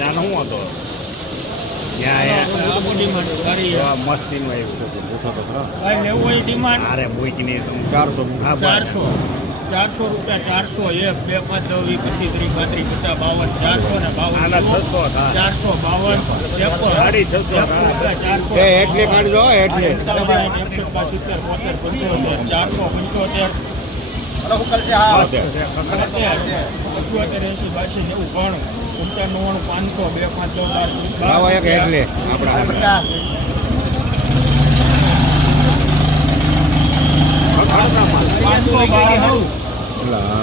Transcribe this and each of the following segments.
નાનો હું હતો. ચારસો રૂપિયા એક બે પાંચ દસ વીસ પચીસ ત્રીસ પાંત્રીસ પચાસ બાવન ચારસો ને બાવન. છસો ચારસો બાવન સાડી છસો ત્રેપન ચારસો. એ કાઢજો એટલે. એકસો સિત્તેર પંચોતેર ચારસો પંચોતેર. હા, છે. નેવું નવ્વાણું પાંચસો બે પાંચ એક એટલે આપણા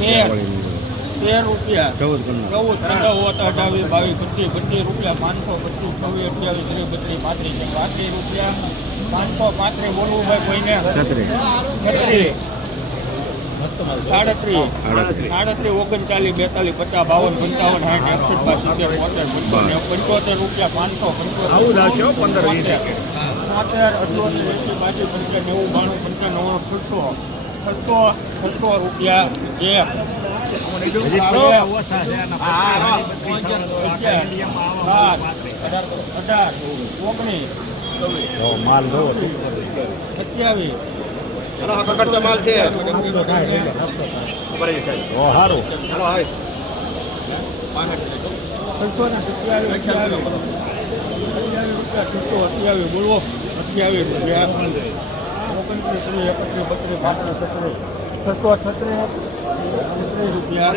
તેર. રૂપિયા ચૌદ ચૌદ ઓત અઢાવીસ બાવીસ પચીસ પચીસ રૂપિયા પાંચસો પચીસ છવ્વીસ અઠ્યાવીસ ત્રીસ બત્રીસ પાંત્રીસ પાંત્રીસ રૂપિયા પાંચસો પાંત્રીસ બોલવું ભાઈ કોઈને છત્રીસ છત્રીસ સાડત્રીસ. સાડત્રીસ. ઓગણચાલીસ બેતાલીસ પચાસ બાવન પંચાવન સાઠ એકસઠ બાર સિત્તેર પોતેર પંચોતેર રૂપિયા પાંચસો પંચોતેર. પંદર વીસ. અઠ્યોતેર એસી બાસી પંચાવન નેવું બાણું પંચાવન છસો. છસો છસો રૂપિયા એક. અઢાર ઓગણીસ. ઓ, જો સત્યાવીસ માલ છે. ઓ સારું છસો ને સત્યાવીસ અઠ્યાવીસ અઠ્યાવીસ રૂપિયા છસો છત્રીસ છસો છત્રીસ છત્રીસ રૂપિયા.